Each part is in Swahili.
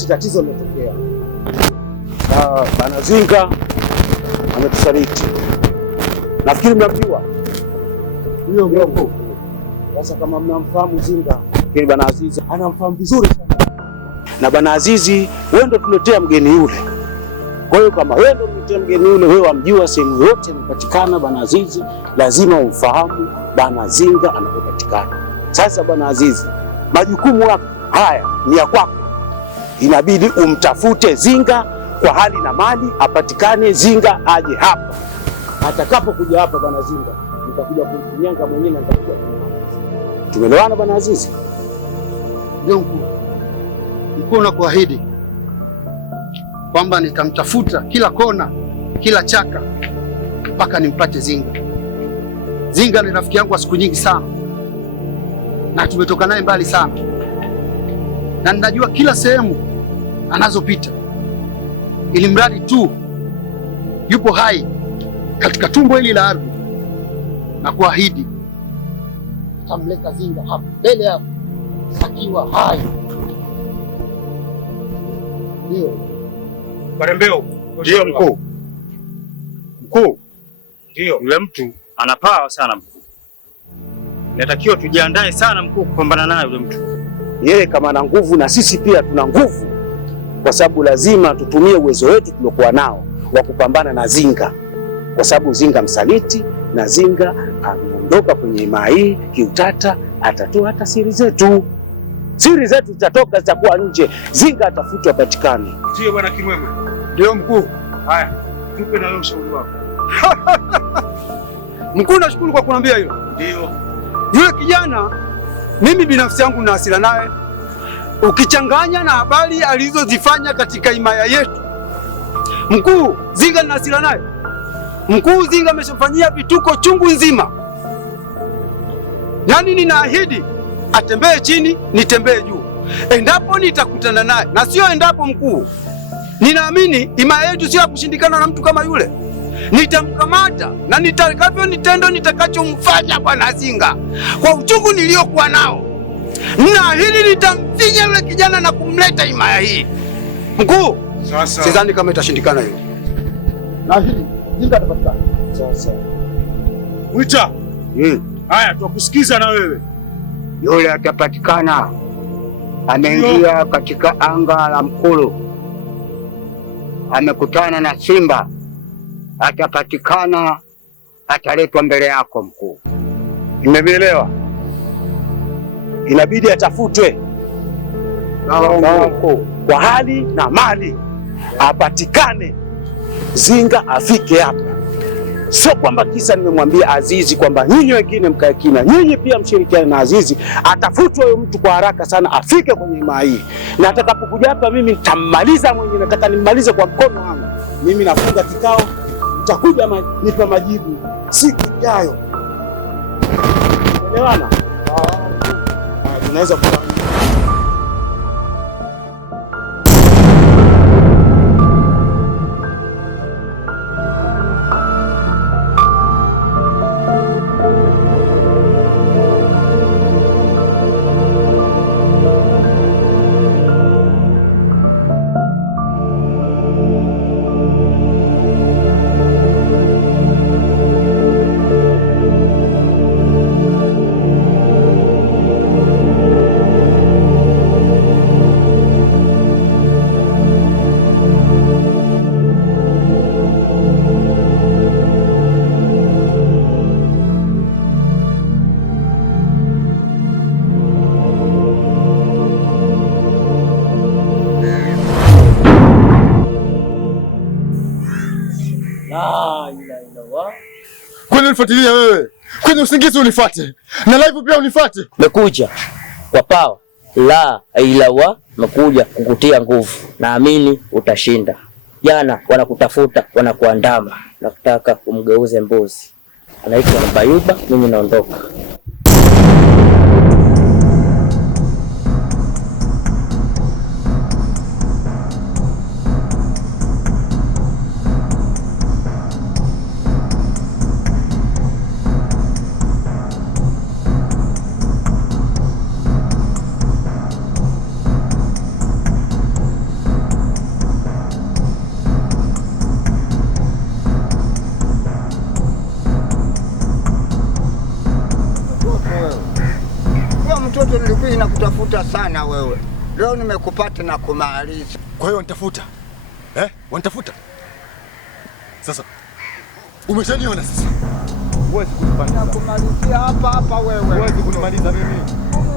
sisi tatizo limetokea. Bana Zinga ametusaliti. Nafikiri mnamjua. Ndio mkuu. Sasa kama mnamfahamu Zinga, kile Bwana Azizi anamfahamu vizuri sana. Na Bwana Azizi, wewe ndio tuletea mgeni yule. Kwa hiyo kama wewe ndio tuletea mgeni yule, wewe wamjua sehemu yote anapatikana Bwana Azizi, lazima umfahamu Bwana Zinga anapopatikana. Sasa Bwana Azizi, majukumu yako haya ni ya kwako. Inabidi umtafute Zinga kwa hali na mali, apatikane. Zinga aje hapa. Atakapokuja hapa Bwana Zinga, nitakuja kumfunyanga mwenyewe na nitakuja kumaliza. Tumeelewana Bwana Azizi? Ndio mkuu. Mkuu, na kuahidi kwamba nitamtafuta kila kona, kila chaka mpaka nimpate Zinga. Zinga ni rafiki yangu wa siku nyingi sana, na tumetoka naye mbali sana, na ninajua kila sehemu anazopita, ili mradi tu yupo hai katika tumbo hili la ardhi. Na kuahidi nitamleta Zinga hapa mbele yako akiwa hai. Ndio Barembeo. Ndio mkuu. Mkuu, Ndio yule mtu anapawa sana mkuu. Inatakiwa tujiandae sana mkuu kupambana naye yule mtu. Yeye kama ana nguvu na sisi pia tuna nguvu, kwa sababu lazima tutumie uwezo wetu tuliokuwa nao wa kupambana na Zinga, kwa sababu Zinga msaliti na Zinga ameondoka kwenye himaya hii kiutata. Atatoa hata siri zetu zitatoka, zitakuwa nje. Zinga atafutwa patikane. Sio Bwana Kimwemwe? ndio mkuu. Haya, tupe na wewe ushauri wako. Mkuu, nashukuru kwa kuniambia hilo. Ndio. Yule kijana mimi binafsi yangu na hasira naye, ukichanganya na habari alizozifanya katika himaya yetu. Mkuu, Zinga na hasira naye. Mkuu, Zinga ameshafanyia vituko chungu nzima. Yaani ninaahidi atembee chini, nitembee juu, endapo nitakutana naye, na sio endapo mkuu. Ninaamini himaya yetu sio kushindikana na mtu kama yule. Nitamkamata na nitendo nitakachomfanya Bwana Zinga kwa uchungu niliokuwa nao. Ninaahidi nitamfinya yule kijana na kumleta himaya hii. Mkuu, Sasa sidhani kama itashindikana hiyo. Naahidi Zinga atapatikana. Sasa Mwita. Haya, tukusikiza na wewe. Yule atapatikana, ameingia katika anga la Mkulu, amekutana na simba, atapatikana, ataletwa mbele yako mkuu. Nimeelewa. Inabidi atafutwe kwa hali na mali, apatikane. Zinga afike hapa. Sio kwamba kisa nimemwambia Azizi kwamba nyinyi wengine mkae kimya, nyinyi pia mshirikiane na Azizi. Atafutwe huyo mtu kwa haraka sana, afike kwenye himaya hii, na atakapokuja hapa mimi nitammaliza mwenyewe. Nataka nimmalize kwa mkono wangu. Mimi nafunga kikao, nitakuja nipa majibu siku ijayo. Elewana? Tunaweza kuwa Kwani unifuatilia wewe? Kwenye usingizi unifuate. Na live pia unifuate. Mekuja kwa pawa la ilawa, mekuja kukutia nguvu. Naamini utashinda. Jana wanakutafuta, wanakuandama, nakutaka umgeuze mbuzi. Anaitwa Bayuba, mimi naondoka. unanitafuta sana wewe. Leo nimekupata na kumaliza. Kwa hiyo wanitafuta? Wanitafuta? Sasa umeshaniona sasa. Huwezi kunimaliza. Nakumalizia hapa wewe. Huwezi kunimaliza mimi.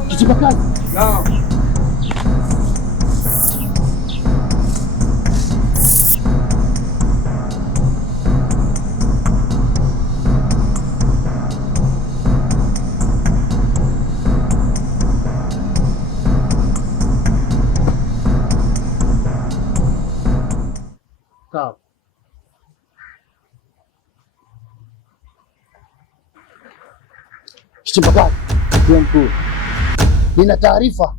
Kichipakazi. Naam. Sawa. Kichipakazi. Ndio mkuu. Nina taarifa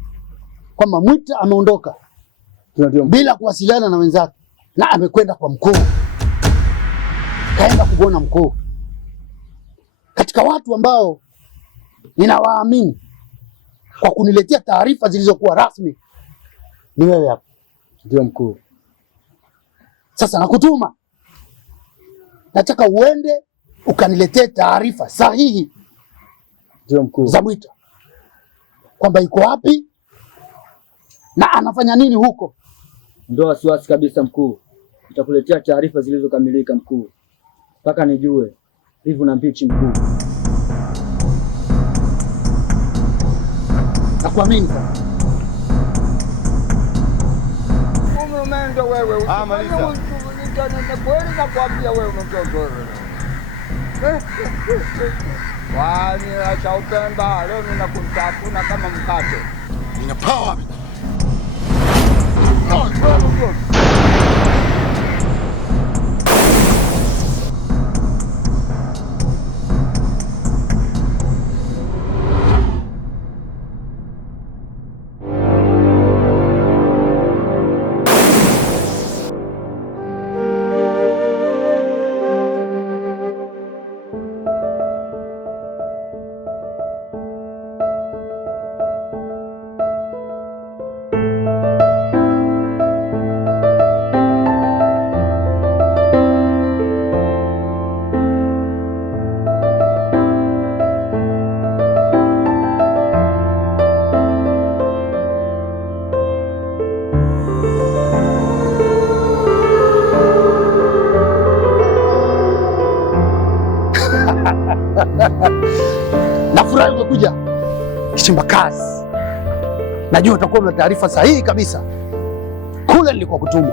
kwamba Mwita ameondoka bila kuwasiliana na wenzake na amekwenda kwa mkuu. Kaenda kuona mkuu. Katika watu ambao ninawaamini kwa kuniletea taarifa zilizokuwa rasmi ni wewe hapa. Ndio mkuu. Sasa nakutuma, nataka uende ukaniletee taarifa sahihi. Ndio mkuu. Za Mwita, kwamba iko wapi na anafanya nini huko. Ndio wasiwasi kabisa mkuu, nitakuletea taarifa zilizokamilika mkuu, mpaka nijue hivi na mbichi mkuu. Nakuamini sana. Umeenda wewe. Maliza. Kweli nakwambia wewe mtoto wewe. Wani acha upemba, leo ninakutafuna kama mkate. Nina power. Nafurahi umekuja Kichipakazi. Najua utakuwa na taarifa sahihi kabisa kule nilikuwa kutuma.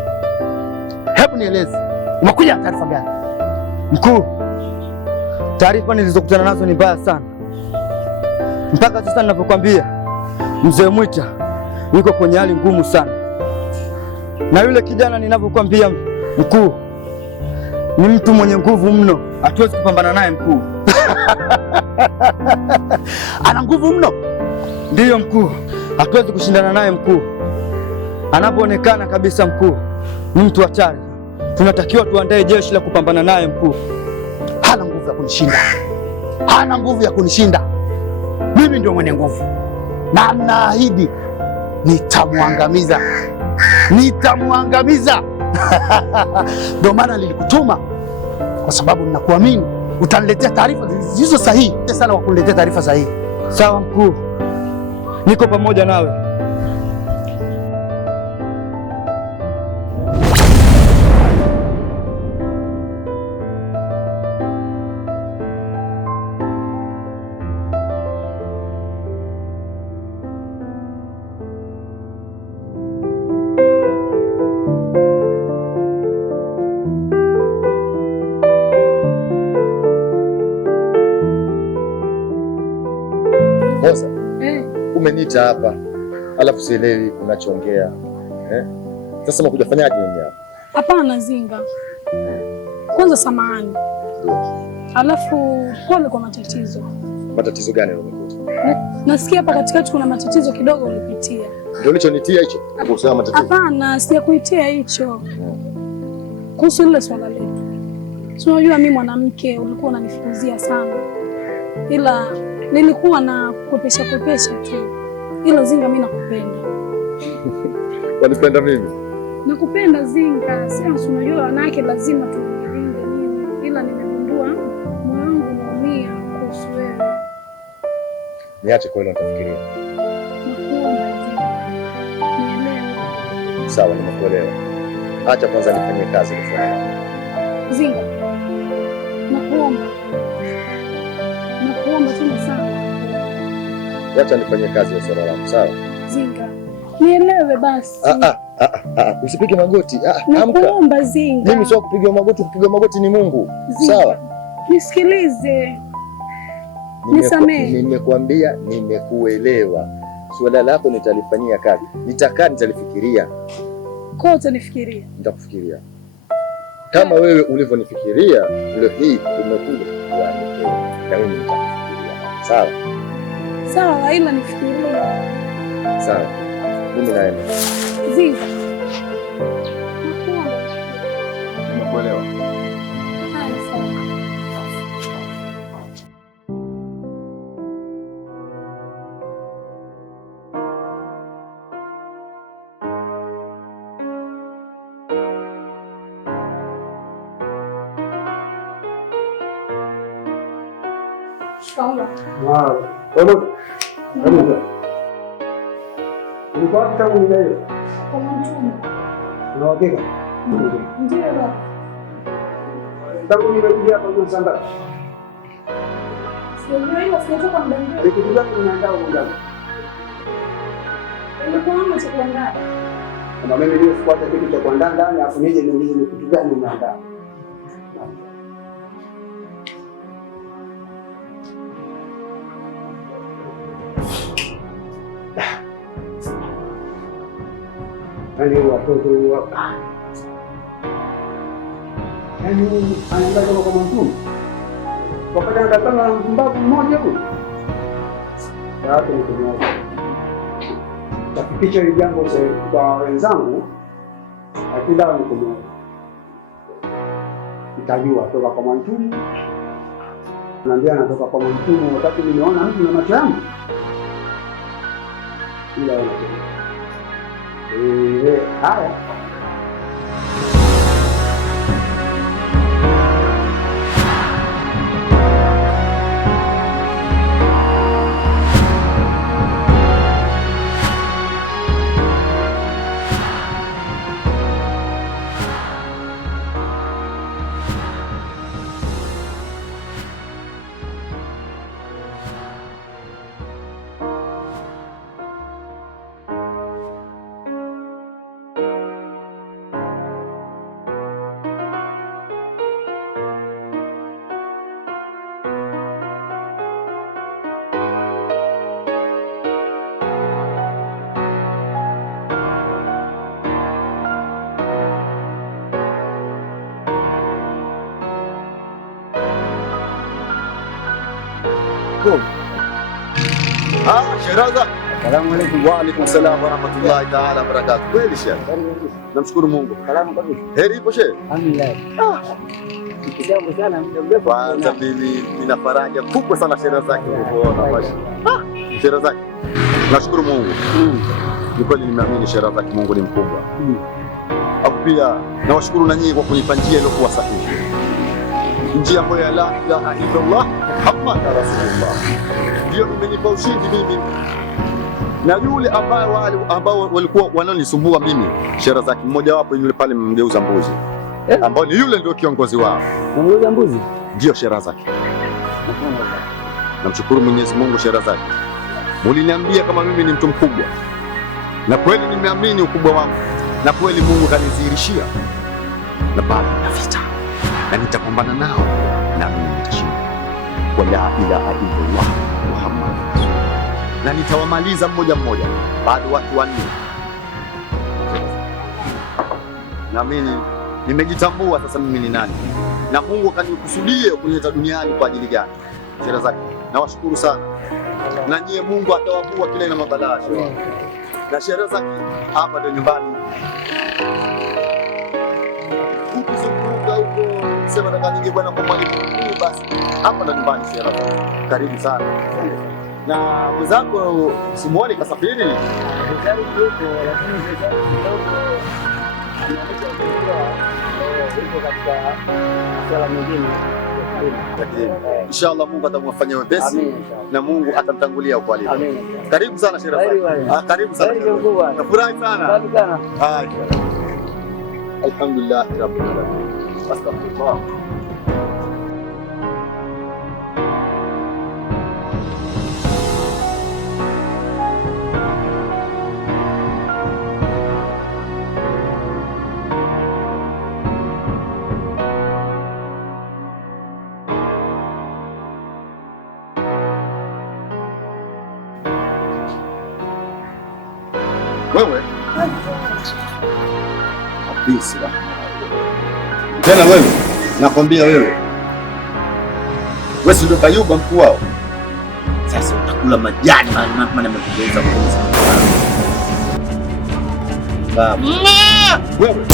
Hebu nieleze, umekuja na taarifa gani? Mkuu, taarifa nilizokutana nazo ni mbaya sana. Mpaka sasa ninavyokuambia, mzee Mwita yuko kwenye hali ngumu sana, na yule kijana ninavyokuambia mkuu, ni mtu mwenye nguvu mno, hatuwezi kupambana naye mkuu. Ana nguvu mno? Ndiyo mkuu, hatuwezi kushindana naye mkuu. Anapoonekana kabisa mkuu, ni mtu hatari. Tunatakiwa tuandae jeshi la kupambana naye mkuu. Hana nguvu ya kunishinda, hana nguvu ya kunishinda. Mimi ndio mwenye nguvu na naahidi nitamwangamiza, nitamwangamiza. Ndio maana nilikutuma, kwa sababu ninakuamini utaniletea taarifa zilizo sahihi. Sana kwa kuniletea taarifa sahihi. Sawa mkuu, niko pamoja nawe. Moza, umeniita hapa alafu sielewi unachoongea. Sasa umekuja fanyaje mimi hapa? Hapana Zinga, kwanza samahani, alafu pole kwa matatizo. Matatizo gani umekuta? Nasikia hapa katikati kuna matatizo kidogo ulipitia. Ndio ulichonitia hicho? Kusema matatizo? Hapana, sijakuitia hicho. Kuhusu ile swala letu, unajua mimi mwanamke ulikuwa unanifukuzia sana, ila nilikuwa na kupepesha tu. Ila Zinga, mimi nakupenda. Wanipenda mimi? Nakupenda Zinga. Sasa unajua wanawake lazima tujilinde nini, ila nimegundua moyo wangu unaumia kuhusu wewe. Niache kwa hilo nitafikiria. Nakuomba Sawa, nimekuelewa. Acha kwanza nifanye kazi nifuate. Zinga, nakuomba tena sana. Acha nifanye kazi ya swala langu, sawa? Zinga, nielewe basi. Usipige magoti. Nakuomba Zinga. Mimi sio kupiga magoti, kupiga magoti ni Mungu. Zinga, sawa? Nisikilize. Nisamehe. Nimekuambia, nimekuelewa. Swala lako nitalifanyia kazi. Nitakaa nitalifikiria. Kwa utanifikiria? Nitakufikiria. Kama wewe ulivyonifikiria, leo hii umekuja kuanekea na mimi nitakufikiria. Sawa? Sawa, ila nifikiria. Sawa. Mimi naenda. Zinga. Nimekuelewa. Mimi ndio sikuacha kitu cha kuandaa ndani afu nije niulize ni kitu gani umeandaa. Yaani watoto anaenda kama mtu wakati anataka mbavu mmoja huko ni kumoja. Tafikisha hili jambo kwa wenzangu, akida ni kumoja. Nitajua toka kwa Mwantumu, naambia natoka kwa Mwantumu wakati nimeona mtu na macho yangu. Ila haya. Sheraza. Salamu alaykum. Wa alaykum salaam wa rahmatullahi ta'ala barakatuh. Kweli shehe. Namshukuru Mungu. Salamu kabisa. Heri ipo shehe? Alhamdulillah. Kijambo sana muda mrefu. Kwanza mimi nina faraja kubwa sana Sheraza kukuona basi. Sheraza. Nashukuru Mungu. Ni kweli nimeamini Sheraza Mungu ni mkubwa. Au pia nawashukuru na nyinyi kwa kunipa njia iliyokuwa sahihi. Njia ambayo la ilaha illallah Muhammad rasulullah. Ndio imenipa ushindi mimi na yule ambao walikuwa wananisumbua mimi. Sheraza mmoja wapo yule pale mgeuza mbuzi ambao ni yule ndio kiongozi wao. Mgeuza mbuzi ndio Sheraza. Namshukuru Mwenyezi Mungu. Sheraza, muliniambia kama mimi ni mtu mkubwa, na kweli nimeamini ukubwa wangu, na kweli Mungu kanidhihirishia, na baada ya vita na nitapambana nao na mimi nitashinda. Wala ilaha illallah Muhammad, na nitawamaliza mmoja mmoja, bado watu wanne. Na mimi nimejitambua sasa mimi ni nani, na Mungu kanikusudia kunileta duniani kwa ajili gani. Sheraza, nawashukuru sana, na nyie Mungu atawavua kila ina mabalaa. Na Sheraza, hapa ndio nyumbani. Ukizunguka huko sema nataka ninge bwana kwa mwalimu mkuu, basi hapa ndio nyumbani Sheraza. Karibu sana. Na mwenzako simuoni kasafiri. Karibu huko, lakini sasa yuko katika swala nyingine. Inshallah Mungu atamwafanyia wepesi na Mungu atamtangulia huko alipo. Karibu sana Sheikh Rafael. Karibu sana. Nafurahi sana. Alhamdulillah rabbil alamin. Astaghfirullah. Wewe kabisa tena, wewe nakwambia, wewe si ndio Kayuba mkuu wao? Sasa utakula majani, maana nimekueleza wewe